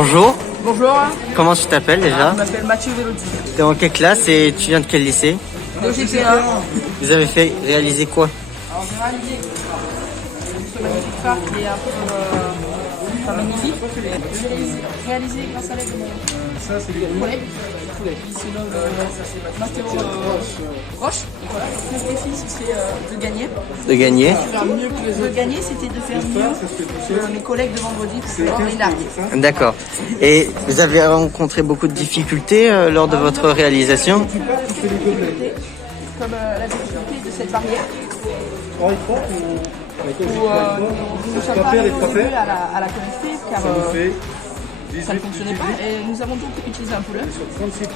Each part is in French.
Bonjour, Bonjour, comment tu t'appelles déjà? je m'appelle Mathieu Velotti, T'es en quelle classe et tu viens de quel lycée? de GT1. Vous avez fait réaliser quoi? Alors j'ai réalisé ce magnifique phare qui est un peu pas magnifique. J'ai réalisé grâce à l'aide de mon collègue qui se nomme Matteo Roche. Et voilà, donc le défi c'est de gagner. De gagner? De gagner, c'était de faire mieux que mes collègues de vendredi, parce que les largues. D'accord. Et vous avez rencontré beaucoup de difficultés lors de votre réalisation? Comme la difficulté de cette barrière. Où nous ne sommes pas arrivés à la connecter car ça ne fonctionnait pas et nous avons donc utilisé un puller. Donc on a utilisé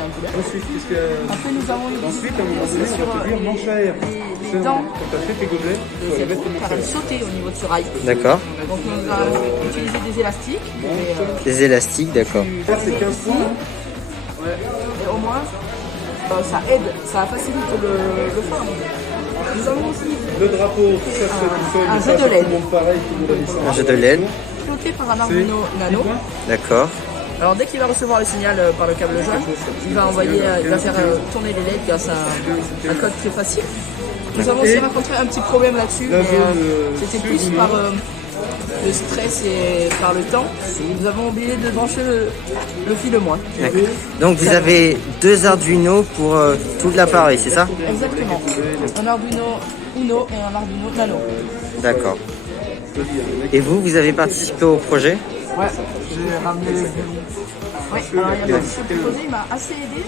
un puller. Après nous avons utilisé sur les dents car elles sautaient au niveau de ce rail. D'accord. Donc nous avons utilisé des élastiques. Des élastiques, d'accord. Et au moins ça aide, ça facilite le phare. Nous avons aussi le drapeau, tout ça c'est un jet de LED. Un jet de LED. Piloté par un Arduino Nano. D'accord. Alors dès qu'il va recevoir le signal par le câble jaune, il va faire tourner les LED grâce à un code très facile. Nous avons aussi rencontré un petit problème là-dessus, mais c'était plus par le stress et par le temps. Nous avons oublié de brancher le fil moins. Donc vous avez deux Arduino pour tout l'appareil, c'est ça? Exactement. Un Arduino Uno et un Arduino Nano. D'accord. Et vous avez participé au projet? Ouais, j'ai ramené les oui, alors il y a pas ce proposé, il m'a assez aidé,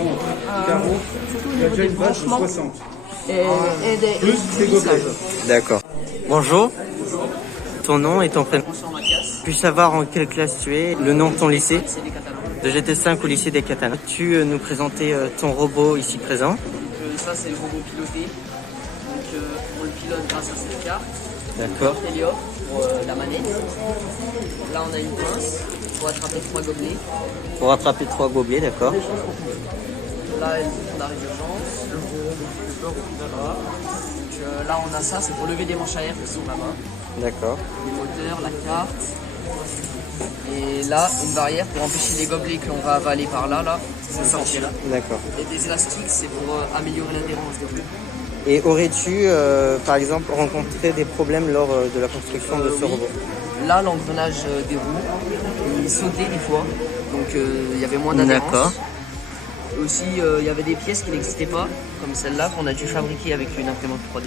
surtout au niveau des branchements et du lissage. D'accord. Bonjour. Ton nom et ton prénom? Puis savoir en quelle classe tu es, le nom de ton lycée? De GT5 au lycée des Catalans. Tu nous présenter ton robot ici présent? Ça c'est le robot piloté. Donc on le pilote grâce à cette carte. D'accord. Hélio pour la manette. Là on a une pince pour attraper 3 gobelets. Pour attraper 3 gobelets, d'accord. Là il faut d'arrêt d'urgence. Le beurre là. Donc là on a ça, c'est pour lever des manches à air qui sont là-bas. D'accord. Les moteurs, la carte. Et là, une barrière pour empêcher les gobelets que l'on va avaler par là, de sortir. D'accord. Et des élastiques, c'est pour améliorer l'adhérence des roues. Et aurais-tu, par exemple, rencontré des problèmes lors de la construction de ce robot? Là, l'engrenage des roues, il sautait des fois, donc il y avait moins d'adhérence. D'accord. Aussi, il y avait des pièces qui n'existaient pas, comme celle-là, qu'on a dû fabriquer avec une imprimante 3D.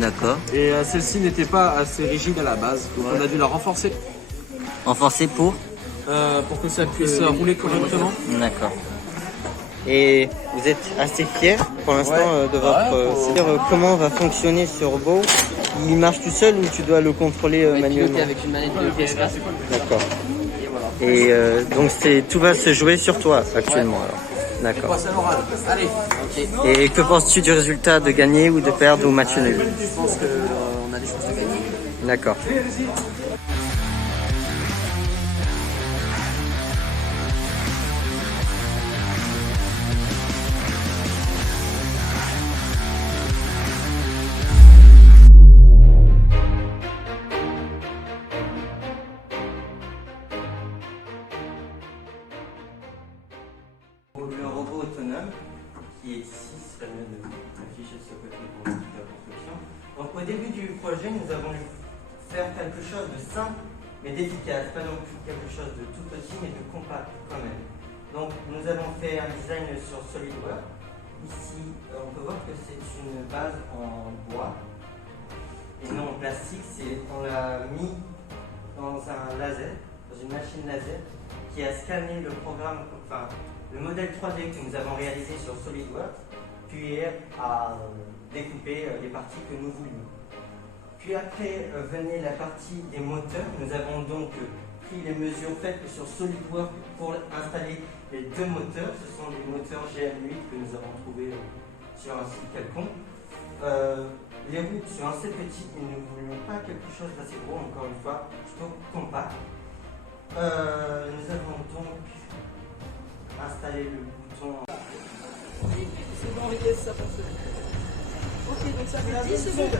D'accord. Et celle-ci n'était pas assez rigide à la base, donc on a dû la renforcer Renforcé pour? pour que ça puisse rouler correctement. D'accord. Et vous êtes assez fier pour l'instant de votre... comment va fonctionner ce robot? Il marche tout seul ou tu dois le contrôler manuellement? Avec une manette de PS4. D'accord. Et voilà. Et donc tout va se jouer sur toi actuellement alors. D'accord. Allez. Ok. Et que penses-tu du résultat de gagner ou de perdre ou match nul? Je pense qu'on a des chances de gagner. D'accord. Le robot autonome qui est ici, ce serait mieux d'afficher ce côté pour la construction. Donc au début du projet, nous avons faire quelque chose de simple mais d'efficace, pas non plus quelque chose de tout petit mais de compact quand même. Donc nous avons fait un design sur SolidWorks. Ici, on peut voir que c'est une base en bois et non en plastique. On l'a mis dans un laser, dans une machine laser qui a scanné le programme, enfin le modèle 3D que nous avons réalisé sur SolidWorks, puis à découper les parties que nous voulions. Puis après venait la partie des moteurs. Nous avons donc pris les mesures faites sur SolidWorks pour installer les deux moteurs. Ce sont les moteurs GM8 que nous avons trouvés sur un site quelconque. Les roues sont assez petites, mais nous ne voulions pas quelque chose d'assez gros, encore une fois, plutôt compact. Nous avons donc installé le bouton. C'est bon, vitesse, ça passe. Ok, donc ça fait 10 secondes.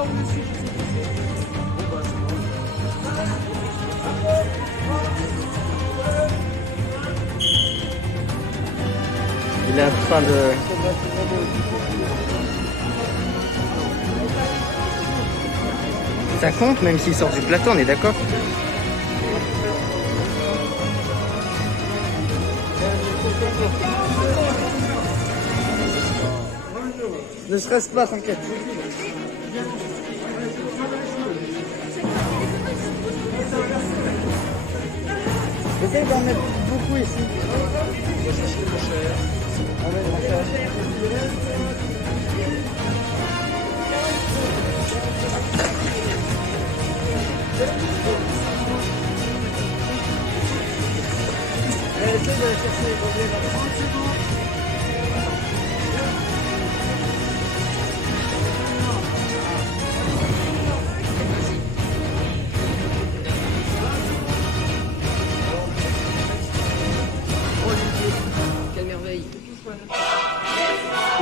là au-dessus. Il est en train de... Ça compte même s'il sort du plateau, on est d'accord? Ne stresse pas, t'inquiète. Essaye d'en mettre beaucoup ici. Essaye de chercher les problèmes. Quelle merveille.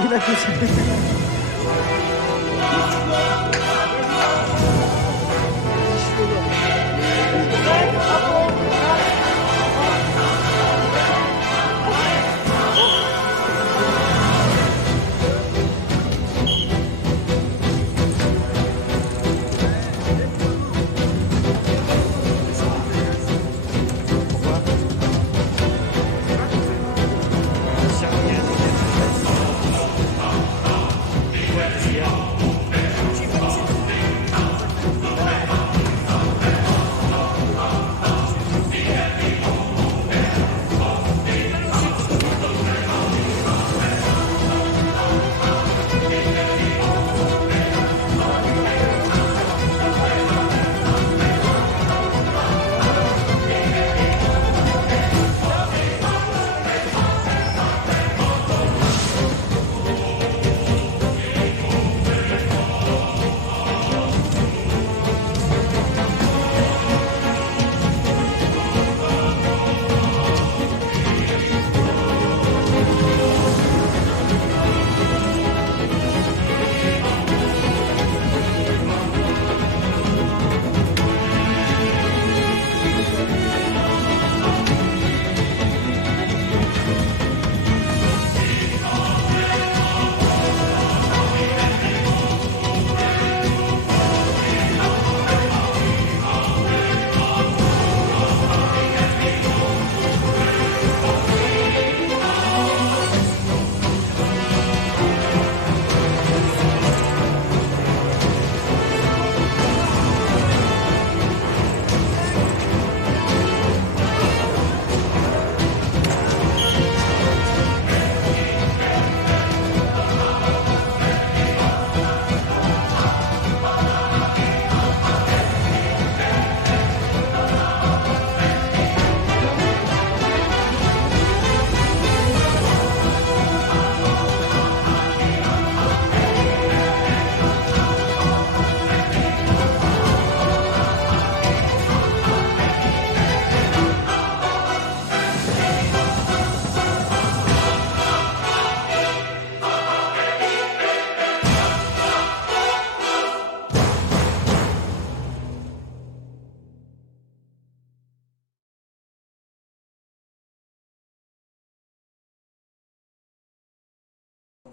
Il a touché.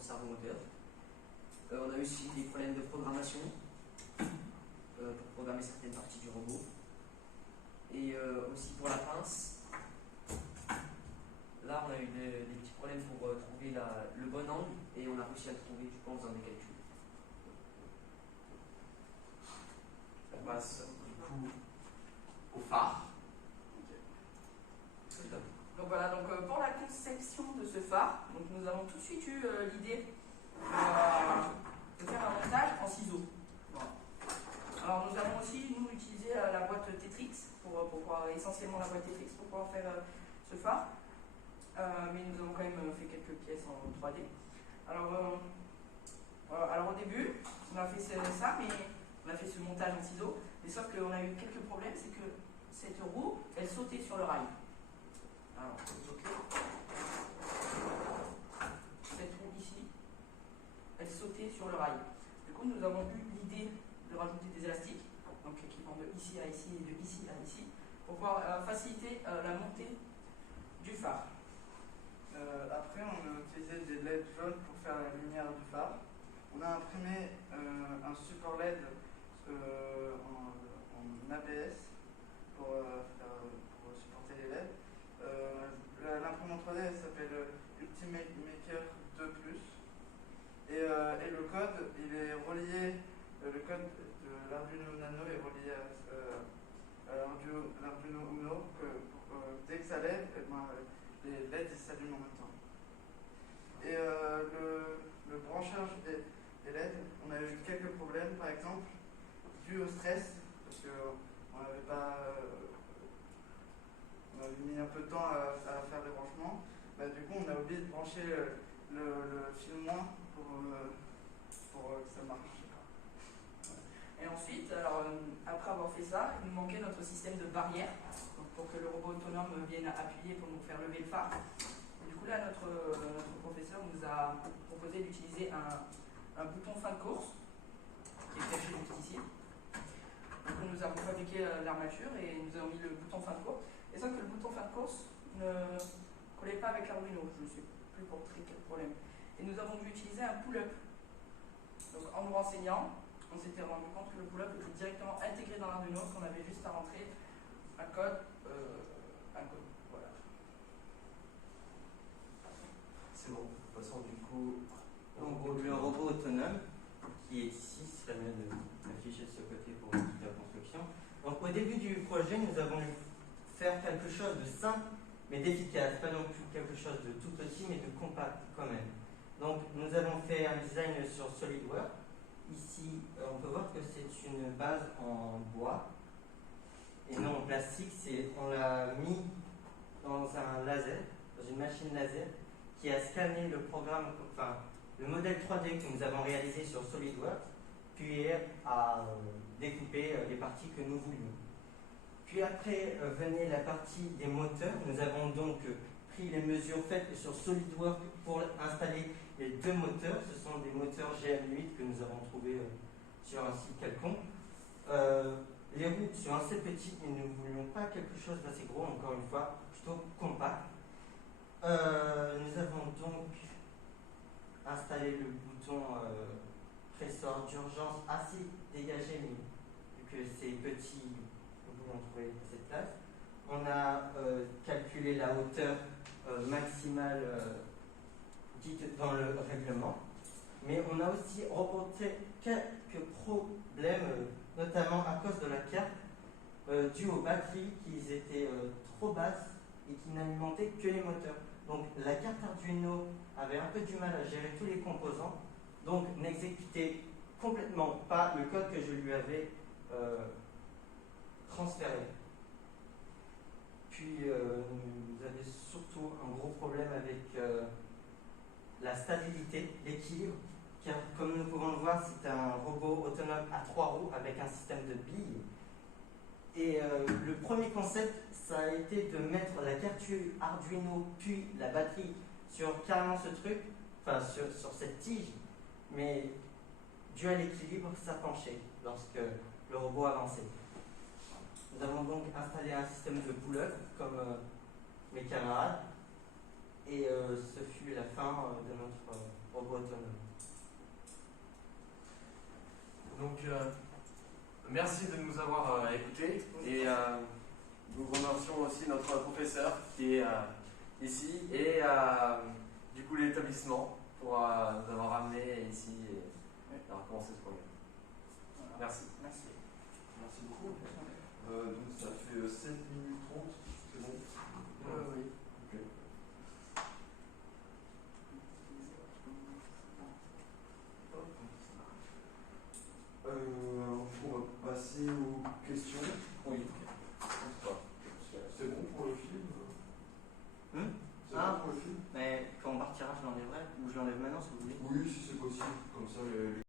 Cerveau moteur. On a eu aussi des problèmes de programmation pour programmer certaines parties du robot. Et aussi pour la pince. Là, on a eu des petits problèmes pour trouver le bon angle et on a réussi à le trouver en faisant des calculs. On passe du coup au phare. Donc voilà, donc pour la conception de ce phare, donc nous avons tout de suite eu l'idée de faire un montage en ciseaux. Voilà. Alors nous avons aussi nous utilisé la boîte Tetrix pour pouvoir, essentiellement la boîte Tetrix pour pouvoir faire ce phare. Mais nous avons quand même fait quelques pièces en 3D. Alors au début, on a fait ça, mais on a fait ce montage en ciseaux, mais sauf qu'on a eu quelques problèmes, c'est que cette roue, elle sautait sur le rail. Alors, cette roue ici, elle sautait sur le rail. Du coup, nous avons eu l'idée de rajouter des élastiques, donc qui vont de ici à ici et de ici à ici, pour pouvoir faciliter la montée du phare. Après, on a utilisé des LED jaunes pour faire la lumière du phare. On a imprimé un support LED en ABS pour supporter les LED. L'imprimante 3D elle s'appelle Ultimate Maker 2+. Et le code, il est relié, le code de l'Arduino Nano est relié à l'Arduino Uno. Dès que ça LED, les LED s'allument en même temps. Et le branchage des LED, on a eu quelques problèmes, par exemple, dû au stress, parce qu'on n'avait pas. On avait mis un peu de temps à faire les branchements. Du coup, on a oublié de brancher le fil moins pour que ça marche. Et ensuite, alors, après avoir fait ça, il nous manquait notre système de barrière, donc pour que le robot autonome vienne appuyer pour nous faire lever le phare. Et du coup, là, notre professeur nous a proposé d'utiliser un bouton fin de course, qui est caché juste ici. Donc, nous avons fabriqué l'armature et nous avons mis le bouton fin de course. Et sauf que le bouton fin de course ne collait pas avec l'Arduino, je ne sais plus pour quel problème. Et nous avons dû utiliser un pull-up. Donc, en nous renseignant, on s'était rendu compte que le pull-up était directement intégré dans l'Arduino, qu'on avait juste à rentrer un code. Voilà. C'est bon. Passons du coup le robot autonome qui est ici. Ce serait mieux d'afficher de ce côté pour toute la construction. Donc au début du projet, nous avons faire quelque chose de simple mais d'efficace, pas non plus quelque chose de tout petit mais de compact quand même. Donc nous avons fait un design sur SolidWorks. Ici, on peut voir que c'est une base en bois et non en plastique. On l'a mis dans un laser, dans une machine laser qui a scanné le programme, enfin le modèle 3D que nous avons réalisé sur SolidWorks, puis a découpé les parties que nous voulions. Puis après venait la partie des moteurs. Nous avons donc pris les mesures faites sur SolidWorks pour installer les deux moteurs. Ce sont des moteurs GM8 que nous avons trouvés sur un site quelconque. Les roues sont assez petites et nous ne voulions pas quelque chose d'assez gros, encore une fois, plutôt compact. Nous avons donc installé le bouton pressor d'urgence assez dégagé, mais vu que c'est petit, nous voulons trouver cette place. On a calculé la hauteur maximale dite dans le règlement, mais on a aussi rencontré quelques problèmes, notamment à cause de la carte due aux batteries qui étaient trop basses et qui n'alimentaient que les moteurs. Donc la carte Arduino avait un peu du mal à gérer tous les composants, donc n'exécutait complètement pas le code que je lui avais transféré. Puis nous avions surtout un gros problème avec la stabilité, l'équilibre, car comme nous pouvons le voir, c'est un robot autonome à 3 roues avec un système de billes. Et le premier concept, ça a été de mettre la carte Arduino puis la batterie sur carrément ce truc, enfin sur cette tige, mais dû à l'équilibre, ça penchait lorsque le robot avançait. Nous avons donc installé un système de pull-up comme mes camarades, et ce fut la fin de notre robot autonome. Donc, merci de nous avoir écoutés et nous remercions aussi notre professeur qui est ici et du coup l'établissement pour nous avoir amenés ici et avoir commencé ce programme. Merci. Merci. Merci beaucoup. Donc ça fait 7 minutes 30, c'est bon? Oui. Ok. On va passer aux questions. Oui. C'est bon pour le film? C'est bon pour le film? Mais quand on partira, je l'enlèverai, ou je l'enlève maintenant si vous voulez. Oui, si c'est possible. Comme ça, les